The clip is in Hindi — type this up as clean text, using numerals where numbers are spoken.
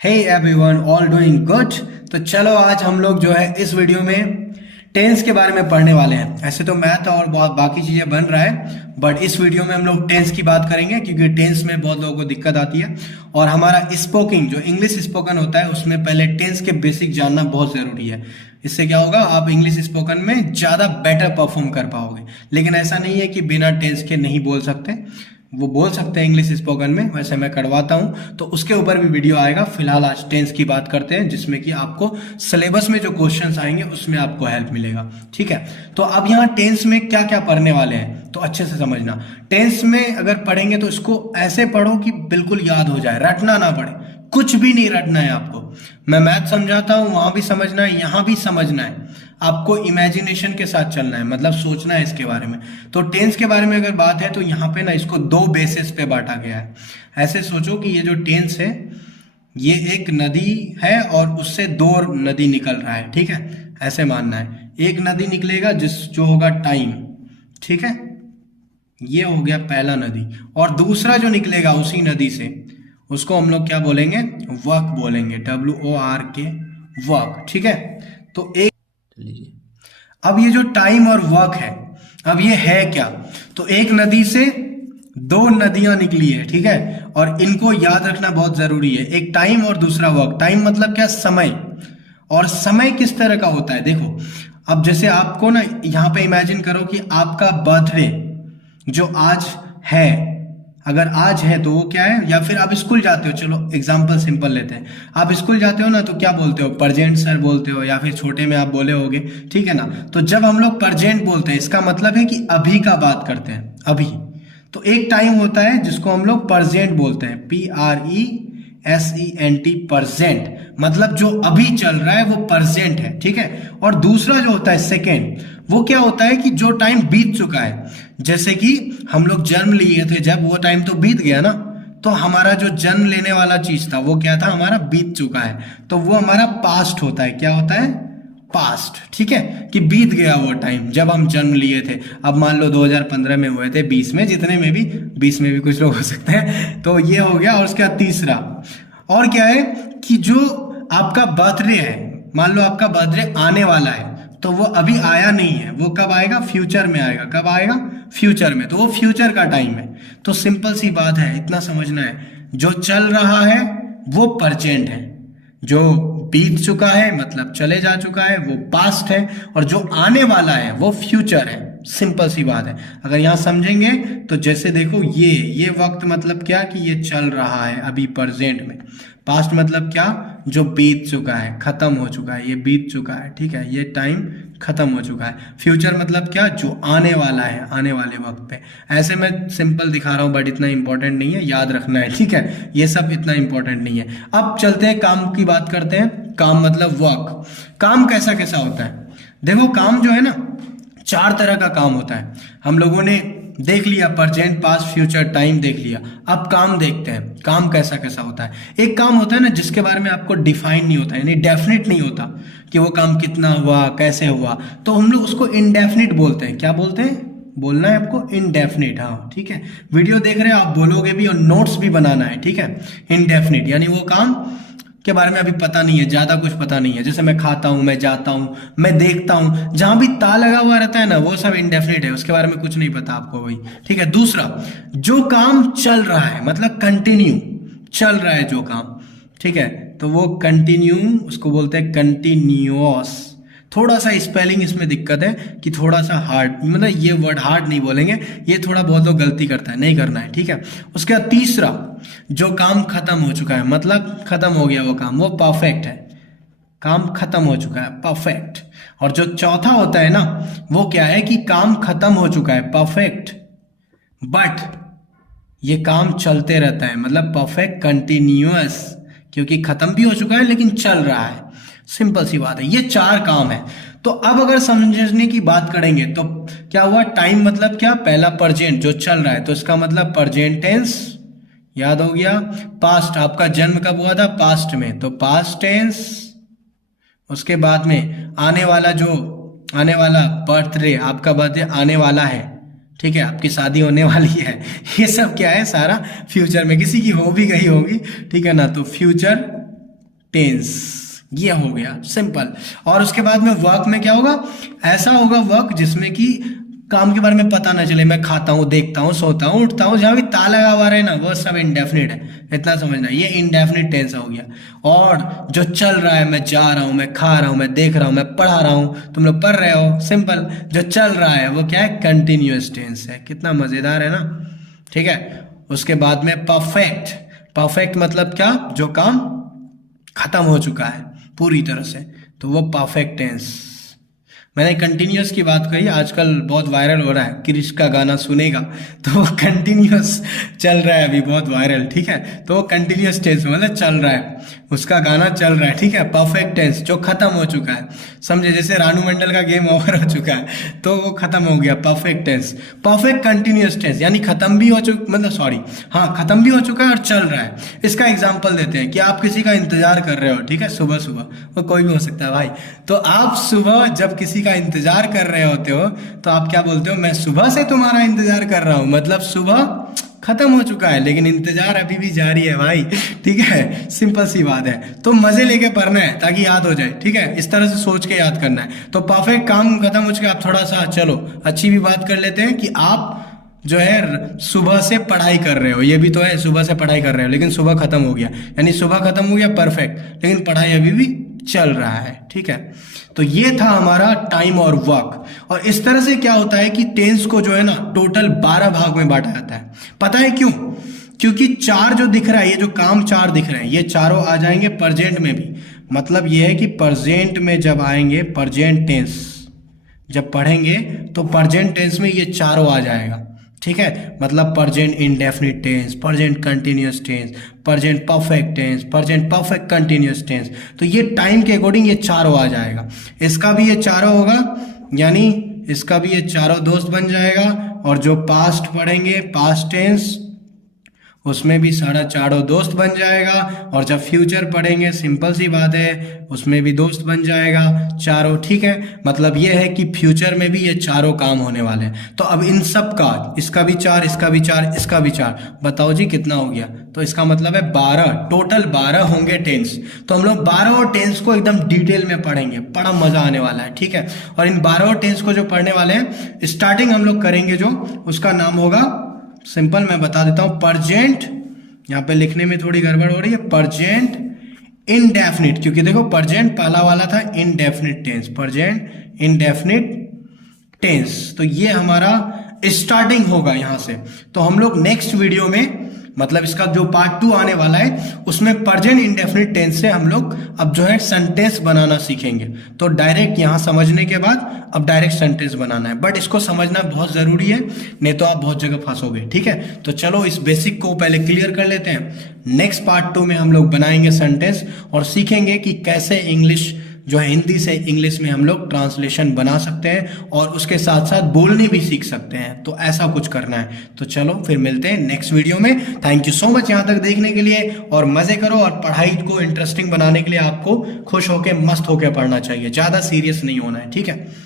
हे एवरीवन, ऑल डूइंग गुड। तो चलो आज हम लोग जो है इस वीडियो में टेंस के बारे में पढ़ने वाले हैं। ऐसे तो मैथ और बहुत बाकी चीजें बन रहा है, बट इस वीडियो में हम लोग टेंस की बात करेंगे क्योंकि टेंस में बहुत लोगों को दिक्कत आती है। और हमारा स्पोकिंग जो इंग्लिश स्पोकन होता है उसमें पहले टेंस के बेसिक जानना बहुत जरूरी है। इससे क्या होगा, आप इंग्लिश स्पोकन में ज्यादा बेटर परफॉर्म कर पाओगे। लेकिन ऐसा नहीं है कि बिना टेंस के नहीं बोल सकते, वो बोल सकते हैं इंग्लिश स्पोकन में, वैसे मैं करवाता हूं तो उसके ऊपर भी वीडियो आएगा। फिलहाल आज टेंस की बात करते हैं जिसमें कि आपको सिलेबस में जो क्वेश्चंस आएंगे उसमें आपको हेल्प मिलेगा। ठीक है, तो अब यहाँ टेंस में क्या क्या पढ़ने वाले हैं तो अच्छे से समझना। टेंस में अगर पढ़ेंगे तो इसको ऐसे पढ़ो कि बिल्कुल याद हो जाए, रटना ना पड़े, कुछ भी नहीं रटना है आपको। मैं मैथ समझाता हूं, वहां भी समझना है, यहां भी समझना है। आपको इमेजिनेशन के साथ चलना है, मतलब सोचना है इसके बारे में। तो टेंस के बारे में अगर बात है तो यहाँ पे ना इसको दो बेसिस पे बांटा गया है। ऐसे सोचो कि ये जो टेंस है ये एक नदी है और उससे दो नदी निकल रहा है। ठीक है, ऐसे मानना है। एक नदी निकलेगा जो होगा टाइम, ठीक है, ये हो गया पहला नदी। और दूसरा जो निकलेगा उसी नदी से उसको हम लोग क्या बोलेंगे, वर्क बोलेंगे, WORK, वर्क। ठीक है, तो एक लीजिए, अब ये जो टाइम और वर्क है, अब ये है क्या, तो एक नदी से दो नदियां निकली है। ठीक है, और इनको याद रखना बहुत जरूरी है, एक टाइम और दूसरा वर्क। टाइम मतलब क्या, समय। और समय किस तरह का होता है, देखो अब जैसे आपको ना यहां पे इमेजिन करो कि आपका बर्थडे जो आज है, अगर आज है तो वो क्या है, या फिर आप स्कूल जाते हो, चलो एग्जांपल सिंपल लेते हैं। आप स्कूल जाते हो ना तो क्या बोलते हो, प्रेजेंट सर बोलते हो, या फिर छोटे में आप बोले होगे। ठीक है ना, तो जब हम लोग प्रेजेंट बोलते हैं इसका मतलब है कि अभी का बात करते हैं, अभी। तो एक टाइम होता है जिसको हम लोग प्रेजेंट बोलते हैं, PRESENT, प्रेजेंट, मतलब जो अभी चल रहा है वो प्रेजेंट है। ठीक है, और दूसरा जो होता है सेकेंड, वो क्या होता है कि जो टाइम बीत चुका है। जैसे कि हम लोग जन्म लिए थे जब, वो टाइम तो बीत गया ना, तो हमारा जो जन्म लेने वाला चीज था वो क्या था, हमारा बीत चुका है, तो वो हमारा पास्ट होता है। क्या होता है, पास्ट। ठीक है, कि बीत गया वो टाइम जब हम जन्म लिए थे। अब मान लो 2015 में हुए थे, 20 में, जितने में भी, 20 में भी कुछ लोग हो सकते हैं, तो ये हो गया। और उसके बाद तीसरा और क्या है कि जो आपका बर्थडे है, मान लो आपका बर्थडे आने वाला है, तो वो अभी आया नहीं है, वो कब आएगा, फ्यूचर में आएगा। कब आएगा, फ्यूचर में, तो वो फ्यूचर का टाइम है। तो सिंपल सी बात है, इतना समझना है, जो चल रहा है वो प्रेजेंट है, जो बीत चुका है मतलब चले जा चुका है वो पास्ट है, और जो आने वाला है वो फ्यूचर है। सिंपल सी बात है, अगर यहां समझेंगे तो जैसे देखो ये वक्त मतलब क्या कि ये चल रहा है अभी प्रेजेंट में। पास्ट मतलब क्या, जो बीत चुका है, खत्म हो चुका है, ये बीत चुका है। ठीक है, ये टाइम खत्म हो चुका है। फ्यूचर मतलब क्या, जो आने वाला है, आने वाले वक्त पे। ऐसे मैं सिंपल दिखा रहा हूं बट इतना इंपॉर्टेंट नहीं है, याद रखना है। ठीक है, ये सब इतना इंपॉर्टेंट नहीं है। अब चलते हैं काम की बात करते हैं। काम मतलब वर्क। काम कैसा कैसा होता है, देखो काम जो है ना, चार तरह का काम होता है। हम लोगों ने देख लिया प्रेजेंट, पास्ट, फ्यूचर, टाइम देख लिया। अब काम देखते हैं, काम कैसा कैसा होता है। एक काम होता है ना जिसके बारे में आपको डिफाइन नहीं होता, यानी डेफिनेट नहीं होता कि वो काम कितना हुआ, कैसे हुआ, तो हम लोग उसको इनडेफिनिट बोलते हैं। क्या बोलते हैं, बोलना है आपको, इनडेफिनिट। हाँ ठीक है, वीडियो देख रहे हो आप बोलोगे भी और नोट्स भी बनाना है। ठीक है, इनडेफिनिट यानी वो काम के बारे में अभी पता नहीं है, ज्यादा कुछ पता नहीं है। जैसे मैं खाता हूं, मैं जाता हूं, मैं देखता हूं, जहां भी ता लगा हुआ रहता है ना वो सब इंडेफिनिट है, उसके बारे में कुछ नहीं पता आपको वही। ठीक है, दूसरा जो काम चल रहा है, मतलब कंटिन्यू चल रहा है जो काम, ठीक है, तो वो कंटिन्यू, उसको बोलते हैं कंटिन्यूअस। थोड़ा सा स्पेलिंग इसमें दिक्कत है कि थोड़ा सा हार्ड, मतलब ये वर्ड हार्ड नहीं बोलेंगे, ये थोड़ा बहुत लोग गलती करता है, नहीं करना है। ठीक है, उसके बाद तीसरा, जो काम खत्म हो चुका है, मतलब खत्म हो गया वो काम, वो परफेक्ट है, काम खत्म हो चुका है, परफेक्ट। और जो चौथा होता है ना, वो क्या है कि काम खत्म हो चुका है, परफेक्ट, बट ये काम चलते रहता है, मतलब परफेक्ट कंटिन्यूअस, क्योंकि खत्म भी हो चुका है लेकिन चल रहा है। सिंपल सी बात है, ये चार काम है। तो अब अगर समझने की बात करेंगे तो क्या हुआ, टाइम मतलब क्या, पहला प्रेजेंट जो चल रहा है, तो इसका मतलब प्रेजेंट टेंस, याद हो गया। पास्ट, आपका जन्म कब हुआ था, पास्ट में, तो पास्ट टेंस। उसके बाद में आने वाला, जो आने वाला बर्थडे, आपका बर्थडे आने वाला है, ठीक है, आपकी शादी होने वाली है, ये सब क्या है, सारा फ्यूचर में, किसी की हो भी गई होगी, ठीक है ना, तो फ्यूचर टेंस। ये हो गया सिंपल। और उसके बाद में वर्क में क्या होगा, ऐसा होगा वर्क जिसमें कि काम के बारे में पता ना चले, मैं खाता हूँ, देखता हूँ, सोता हूँ, उठता हूँ, जहाँ भी ता लगा हुआ रहे ना वो सब इंडेफिनिट है, इतना समझना, ये इंडेफिनिट टेंस हो गया। और जो चल रहा है, मैं जा रहा हूँ, मैं खा रहा हूँ, मैं देख रहा हूँ, मैं पढ़ा रहा हूँ, तुम लोग पढ़ रहे हो, सिंपल। जो चल रहा है वो क्या है, कंटिन्यूअस टेंस है। कितना मजेदार है ना, ठीक है। उसके बाद में परफेक्ट। परफेक्ट मतलब क्या, जो काम खत्म हो चुका है पूरी तरह से, तो वो परफेक्ट टेंस। मैंने कंटिन्यूअस की बात कही, आजकल बहुत वायरल हो रहा है, क्रिश का गाना सुनेगा तो वो कंटिन्यूअस चल रहा है अभी, बहुत वायरल, ठीक है। तो वो कंटिन्यूअस टेंस मतलब चल रहा है, उसका गाना चल रहा है, ठीक है। परफेक्ट टेंस जो खत्म हो चुका है, समझे, जैसे रानू मंडल का गेम ओवर हो चुका है तो वो खत्म हो गया, perfect tense. Perfect continuous tense यानी खत्म भी हो चुका, मतलब सॉरी, हाँ खत्म भी हो चुका है और चल रहा है। इसका एग्जाम्पल देते हैं कि आप किसी का इंतजार कर रहे हो, ठीक है, सुबह सुबह, वो कोई भी हो सकता है भाई। तो आप सुबह जब किसी का इंतजार कर रहे होते हो तो आप क्या बोलते हो, मैं सुबह से तुम्हारा इंतजार कर रहा हूं, मतलब सुबह खत्म हो चुका है लेकिन इंतजार अभी भी जारी है भाई, ठीक है। सिंपल सी बात है। तो मजे लेके पढ़ना है ताकि याद हो जाए, ठीक है, इस तरह से सोच के याद करना है। तो परफेक्ट काम खत्म हो चुका है, आप थोड़ा सा चलो अच्छी भी बात कर लेते हैं कि आप जो है सुबह से पढ़ाई कर रहे हो, ये भी तो है, सुबह से पढ़ाई कर रहे हो लेकिन सुबह खत्म हो गया, यानी सुबह खत्म हो गया परफेक्ट, लेकिन पढ़ाई अभी भी चल रहा है, ठीक है। तो ये था हमारा टाइम और वर्क। और इस तरह से क्या होता है कि टेंस को जो है ना टोटल 12 भाग में बांटा जाता है। पता है क्यों? क्योंकि चार जो दिख रहा है, ये जो काम चार दिख रहे हैं, ये चारों आ जाएंगे प्रेजेंट में भी। मतलब ये है कि प्रेजेंट में जब आएंगे, प्रेजेंट टेंस जब पढ़ेंगे तो प्रेजेंट टेंस में ये चारों आ जाएगा, ठीक है। मतलब present indefinite tense, present continuous tense, present perfect tense, present perfect continuous tense. तो ये टाइम के अकॉर्डिंग ये चारों आ जाएगा। इसका भी ये चारों होगा, यानी इसका भी ये चारों दोस्त बन जाएगा। और जो पास्ट पढ़ेंगे, पास्ट टेंस, उसमें भी सारा चारों दोस्त बन जाएगा। और जब फ्यूचर पढ़ेंगे, सिंपल सी बात है, उसमें भी दोस्त बन जाएगा चारों, ठीक है। मतलब ये है कि फ्यूचर में भी ये चारों काम होने वाले हैं। तो अब इन सब का, इसका भी चार, इसका भी चार, इसका भी चार, बताओ जी कितना हो गया? तो इसका मतलब है 12, टोटल 12 होंगे टेंस। तो हम लोग 12 टेंस को एकदम डिटेल में पढ़ेंगे, बड़ा मजा आने वाला है, ठीक है। और इन 12 टेंस को जो पढ़ने वाले हैं, स्टार्टिंग हम लोग करेंगे जो, उसका नाम होगा, सिंपल मैं बता देता हूं, प्रेजेंट, यहां पे लिखने में थोड़ी गड़बड़ हो रही है, प्रेजेंट इनडेफिनिट, क्योंकि देखो प्रेजेंट पहला वाला था indefinite tense, present indefinite tense. तो ये हमारा स्टार्टिंग होगा यहां से। तो हम लोग नेक्स्ट वीडियो में, मतलब इसका जो पार्ट 2 आने वाला है, उसमें प्रेजेंट इंडेफिनिट टेंस से हम लोग अब जो है सेंटेंस बनाना सीखेंगे। तो डायरेक्ट यहां समझने के बाद अब डायरेक्ट सेंटेंस बनाना है, बट इसको समझना बहुत जरूरी है, नहीं तो आप बहुत जगह फंसोगे, ठीक है। तो चलो इस बेसिक को पहले क्लियर कर लेते हैं। नेक्स्ट पार्ट 2 में हम लोग बनाएंगे सेंटेंस और सीखेंगे कि कैसे इंग्लिश जो है, हिंदी से इंग्लिश में हम लोग ट्रांसलेशन बना सकते हैं और उसके साथ साथ बोलने भी सीख सकते हैं। तो ऐसा कुछ करना है। तो चलो फिर मिलते हैं नेक्स्ट वीडियो में। थैंक यू सो मच यहाँ तक देखने के लिए, और मजे करो। और पढ़ाई को इंटरेस्टिंग बनाने के लिए आपको खुश होकर, मस्त होकर पढ़ना चाहिए, ज्यादा सीरियस नहीं होना है, ठीक है।